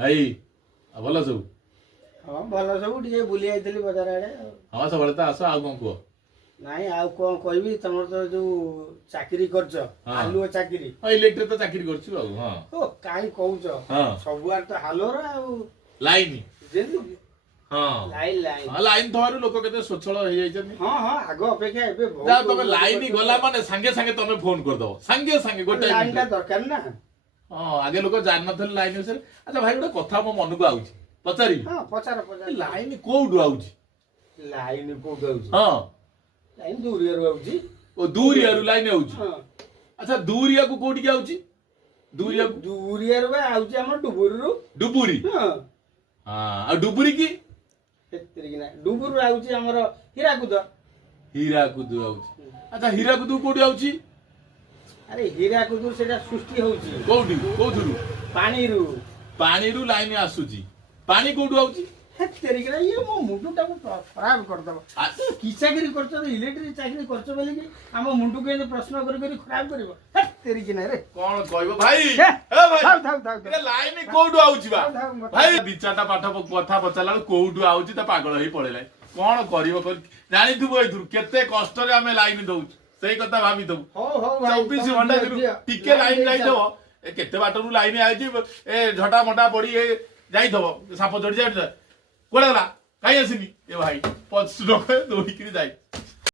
भाई भल सब हाँ भल सब टे बुली आई बजार आड़े हाँ सब तो आस आउ कौन कह नाई आ कौन कहबी तुम तो जो चाकरी करछ आलुओ चाकरी इलेक्ट्री तो चाकरी करछु आ हां ओ काई कहउछ हां सबुआर तो हालोर आ लाइन जेनु हां लाइन लाइन हां लाइन थवारु लोक केते स्वच्छल हो जाई छथि हां हां आगो अपेक्षा एबे बहुत जा तमे लाइन गला माने संगे संगे तमे फोन कर दो संगे संगे गोटे लाइन का दरकार ना हां आगे लोक जान नथले लाइन विषय अच्छा भाई गोटे कथा मो मन को आउची पचारी हां पचार पचार लाइन कोडु आउची लाइन को गउछ हां लाइन दूरियर आउची ओ दूरियारु लाइन आउची हां अच्छा दूरिया को कोडी के आउची दूरिया दूरियर बे आउची हमर डुबुरु डुबुरी हां हां आ डुबुरी की हेतरी ना डुबुरु आउची हमर हीराकुद हीराकुद आउची अच्छा हीराकुद कोडी आउची अरे हीराकुद सेटा सृष्टि होउची कोडी कोथुरु पानी रू लाइन आसुची पानी कोडु आउची हेतरी ना ये मो मुंडू टाको खराब कर दबो की चाकरी करछ इलेक्ट्रिक चाकरी करछ बोली कि हम मुंडू के प्रश्न कर खराब करबो हेतरी कि ना रे कोन कहबो भाई ए भाई थाउ थाउ थाउ ए लाइन कोडु आउची बा भाई बिचाटा पाठ कथा पचाला कोडु आउची त पागल होई पळेला कोन करिवो कर जानि तू बोइथुर केते कष्ट रे हमें लाइन दउ सेही कथा भाबी दउ हो हो भाई 24 घंटा टिके लाइन जाई दबो ए केते बाटरु लाइन आइची ए झटा मोटा पड़ी ए जाई दबो साप चढ़ी जाई कोडला काई आसिनी ए भाई 5 लोक दौड़ी किरी जाई